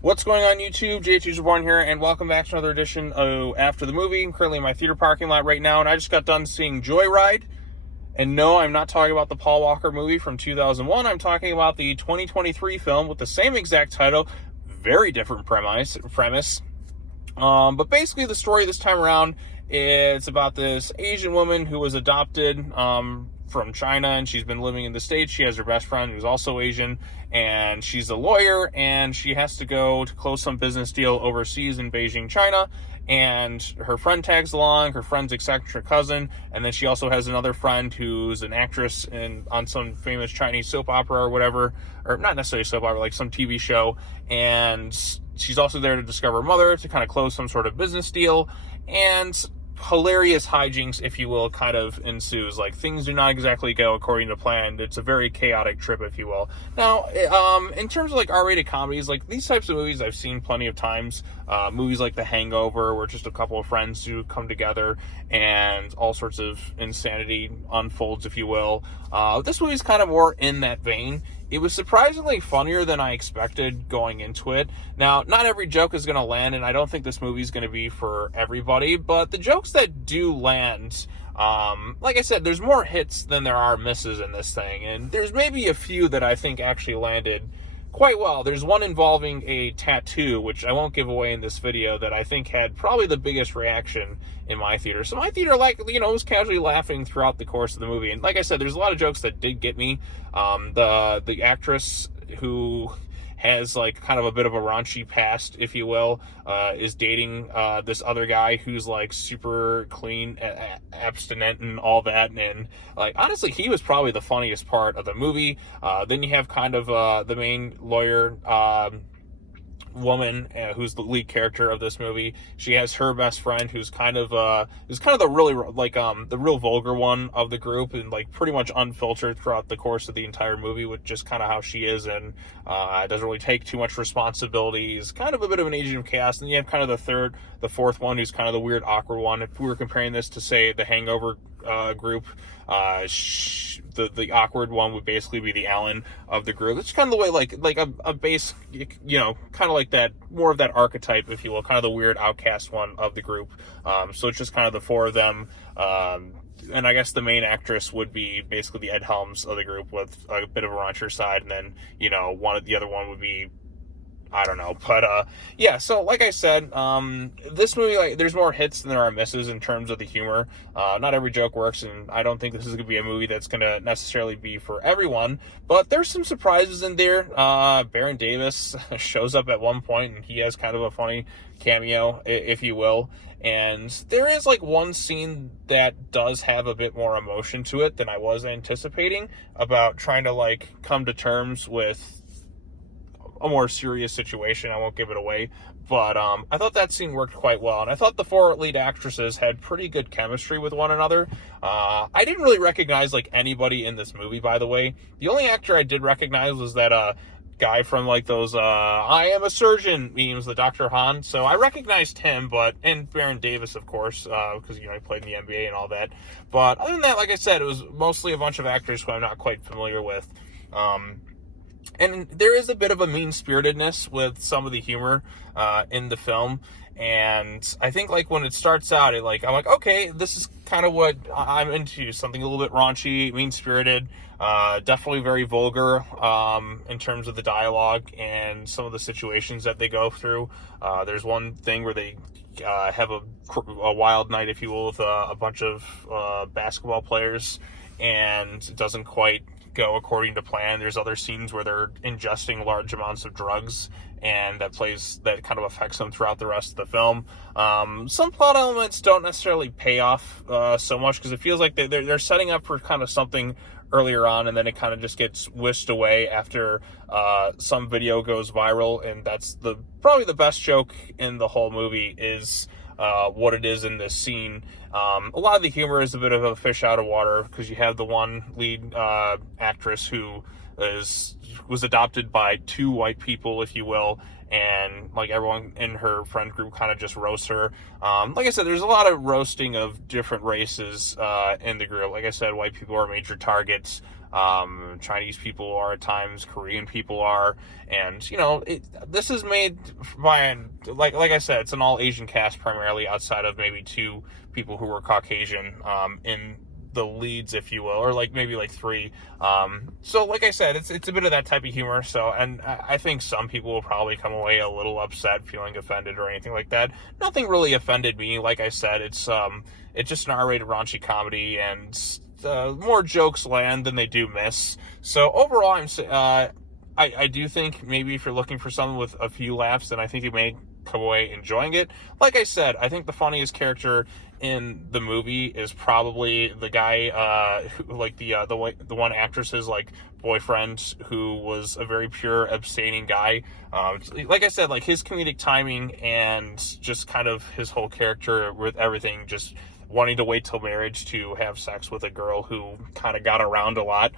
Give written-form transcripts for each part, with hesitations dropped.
What's going on YouTube? JH Born here, and welcome back to another edition of After the Movie. I'm currently in my theater parking lot right now, and I just got done seeing Joyride. And no, I'm not talking about the Paul Walker movie from 2001. I'm talking about the 2023 film with the same exact title, very different premise. But basically the story this time around, it's about this Asian woman who was adopted from China, and she's been living in the States. She has her best friend who's also Asian, and she's a lawyer, and she has to go to close some business deal overseas in Beijing, China. And her friend tags along, her friend's eccentric cousin, and then she also has another friend who's an actress on some famous Chinese soap opera or whatever, or not necessarily soap opera, like some TV show. And she's also there to discover her mother, to kind of close some sort of business deal. And hilarious hijinks, if you will, kind of ensues. Like, things do not exactly go according to plan. It's a very chaotic trip, if you will. Now, in terms of like R-rated comedies, like these types of movies I've seen plenty of times. Movies like The Hangover, where just a couple of friends who come together and all sorts of insanity unfolds, if you will. This movie's kind of more in that vein. It was surprisingly funnier than I expected going into it. Now, not every joke is going to land, and I don't think this movie is going to be for everybody, but the jokes that do land, like I said, there's more hits than there are misses in this thing, and there's maybe a few that I think actually landed quite well. There's one involving a tattoo, which I won't give away in this video, that I think had probably the biggest reaction in my theater. So my theater, was casually laughing throughout the course of the movie. And like I said, there's a lot of jokes that did get me. The actress who has like kind of a bit of a raunchy past, if you will, is dating this other guy who's like super clean, abstinent and all that. And like, honestly, he was probably the funniest part of the movie. Then you have kind of the main lawyer woman who's the lead character of this movie. She has her best friend who's kind of the really like the real vulgar one of the group, and like pretty much unfiltered throughout the course of the entire movie, with just kind of how she is, and doesn't really take too much responsibility. He's kind of a bit of an agent of chaos. And you have kind of the fourth one, who's kind of the weird, awkward one. If we were comparing this to, say, the Hangover group, the awkward one would basically be the Alan of the group. It's kind of the way, like a base, kind of like that, more of that archetype, if you will, kind of the weird outcast one of the group. So it's just kind of the four of them. And I guess the main actress would be basically the Ed Helms of the group, with a bit of a raunchier side, and then, the other one would be, I don't know, but yeah. So like I said, this movie, like, there's more hits than there are misses in terms of the humor. Not every joke works, and I don't think this is gonna be a movie that's gonna necessarily be for everyone. But there's some surprises in there. Baron Davis shows up at one point, and he has kind of a funny cameo, if you will. And there is like one scene that does have a bit more emotion to it than I was anticipating, about trying to like come to terms with a more serious situation. I won't give it away, but I thought that scene worked quite well, and I thought the four lead actresses had pretty good chemistry with one another. I didn't really recognize like anybody in this movie, by the way. The only actor I did recognize was that guy from like those I am a surgeon memes, the Dr. Han. So I recognized him, and Baron Davis, of course, because he played in the NBA and all that. But other than that, like I said, it was mostly a bunch of actors who I'm not quite familiar with. And there is a bit of a mean-spiritedness with some of the humor in the film. And I think like when it starts out, I'm like, okay, this is kind of what I'm into. Something a little bit raunchy, mean-spirited, definitely very vulgar in terms of the dialogue and some of the situations that they go through. There's one thing where they have a wild night, if you will, with a bunch of basketball players, and it doesn't quite go according to plan. There's other scenes where they're ingesting large amounts of drugs, and that kind of affects them throughout the rest of the film. Some plot elements don't necessarily pay off so much, because it feels like they're setting up for kind of something earlier on, and then it kind of just gets whisked away after some video goes viral. And that's probably the best joke in the whole movie, is what it is in this scene. A lot of the humor is a bit of a fish out of water, because you have the one lead actress who was adopted by two white people, if you will, and like everyone in her friend group kind of just roasts her. Like I said, there's a lot of roasting of different races in the group. Like I said, white people are major targets. Chinese people are at times, Korean people are, and, you know, this is made by, like I said, it's an all Asian cast primarily, outside of maybe 2 people who were Caucasian, in the leads, if you will, or like maybe like 3. So like I said, it's a bit of that type of humor. So, and I think some people will probably come away a little upset, feeling offended or anything like that. Nothing really offended me. Like I said, it's just an R-rated raunchy comedy, and more jokes land than they do miss. So overall, I do think maybe if you're looking for something with a few laughs, then I think you may come away enjoying it. Like I said, I think the funniest character in the movie is probably the guy, who, like the one actress's like boyfriend, who was a very pure abstaining guy. Like I said, like his comedic timing and just kind of his whole character with everything, just wanting to wait till marriage to have sex with a girl who kind of got around a lot,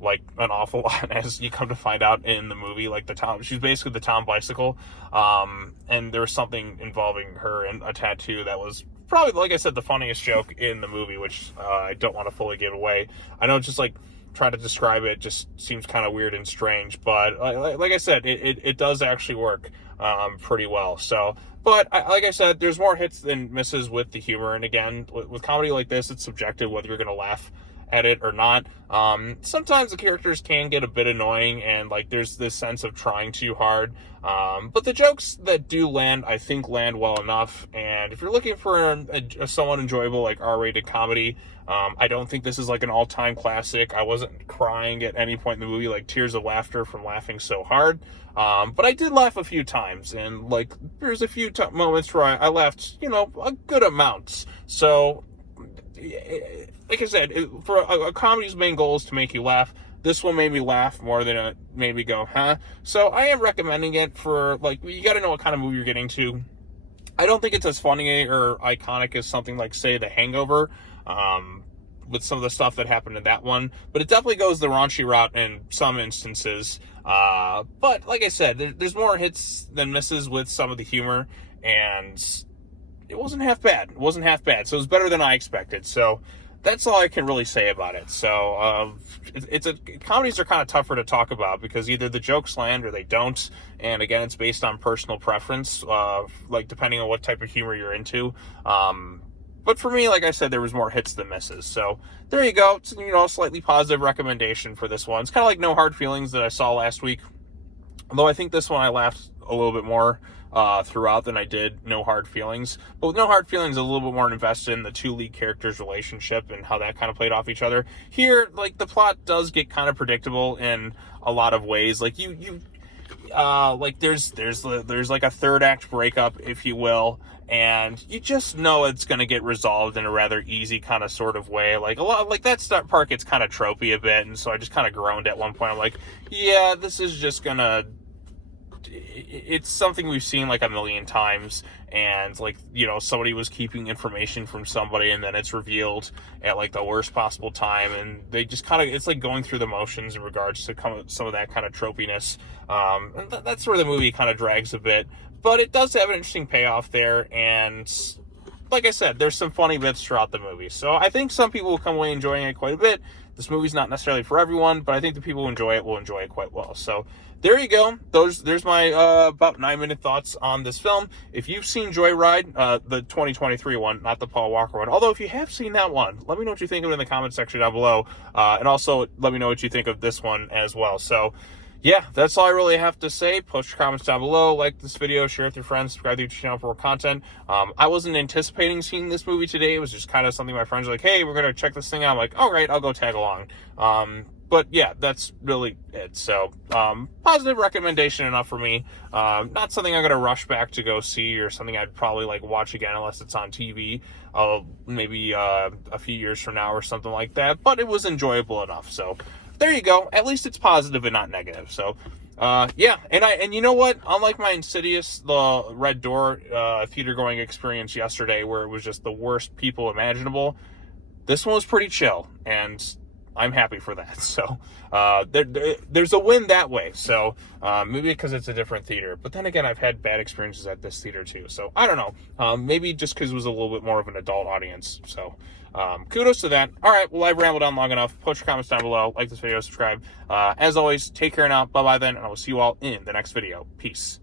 like an awful lot, as you come to find out in the movie. Like she's basically the Tom Bicycle, and there was something involving her and a tattoo that was probably, like I said, the funniest joke in the movie, which I don't want to fully give away. I know, just like trying to describe it just seems kind of weird and strange, but like I said, it does actually work pretty well. So, but like I said, there's more hits than misses with the humor. And again, with comedy like this, it's subjective whether you're going to laugh at it or not. Sometimes the characters can get a bit annoying, and like there's this sense of trying too hard. But the jokes that do land, I think, land well enough. And if you're looking for a somewhat enjoyable, like R-rated comedy, I don't think this is like an all-time classic. I wasn't crying at any point in the movie, like tears of laughter from laughing so hard. But I did laugh a few times, and like there's a few moments where I laughed, you know, a good amount. So, like I said, for a comedy's main goal is to make you laugh. This one made me laugh more than it made me go, huh? So I am recommending it for, like, you got to know what kind of movie you're getting to. I don't think it's as funny or iconic as something like, say, The Hangover, with some of the stuff that happened in that one. But it definitely goes the raunchy route in some instances. But like I said, there's more hits than misses with some of the humor, and it wasn't half bad. It wasn't half bad. So it was better than I expected. So that's all I can really say about it. So comedies are kind of tougher to talk about because either the jokes land or they don't. And again, it's based on personal preference, like depending on what type of humor you're into. But for me, like I said, there was more hits than misses. So there you go. It's, you know, a slightly positive recommendation for this one. It's kind of like No Hard Feelings that I saw last week. Although I think this one I laughed a little bit more throughout than I did No Hard Feelings. But with No Hard Feelings, a little bit more invested in the 2 lead characters' relationship and how that kind of played off each other. Here, like, the plot does get kind of predictable in a lot of ways. Like, like there's like a third act breakup, if you will, and you just know it's going to get resolved in a rather easy kind of sort of way. Like a lot, like that start part gets kind of tropey a bit, and so I just kind of groaned at one point. I'm like, yeah, this is just gonna, it's something we've seen like a million times, and like, you know, somebody was keeping information from somebody and then it's revealed at like the worst possible time, and they just kind of, it's like going through the motions in regards to some of that kind of tropiness. And that's where the movie kind of drags a bit, but it does have an interesting payoff there, and like I said, there's some funny bits throughout the movie. So I think some people will come away enjoying it quite a bit. This movie's not necessarily for everyone, but I think the people who enjoy it will enjoy it quite well. So there you go. There's my about 9-minute thoughts on this film. If you've seen Joyride, the 2023 one, not the Paul Walker one, although if you have seen that one, let me know what you think of it in the comment section down below. And also let me know what you think of this one as well. So yeah, that's all I really have to say. Post your comments down below, like this video, share it with your friends, subscribe to your channel for more content. I wasn't anticipating seeing this movie today. It was just kind of something my friends were like, hey, we're going to check this thing out. I'm like, all right, I'll go tag along. But yeah, that's really it. So, positive recommendation enough for me. Not something I'm going to rush back to go see, or something I'd probably like watch again unless it's on TV, maybe a few years from now or something like that. But it was enjoyable enough. So there you go. At least it's positive and not negative. So, yeah. And you know what? Unlike my Insidious, the Red Door, theater going experience yesterday, where it was just the worst people imaginable, this one was pretty chill. And I'm happy for that. So there's a win that way. So maybe because it's a different theater. But then again, I've had bad experiences at this theater too. So I don't know. Maybe just because it was a little bit more of an adult audience. So kudos to that. All right, well, I've rambled on long enough. Post your comments down below. Like this video, subscribe. As always, take care now. Bye-bye then, and I will see you all in the next video. Peace.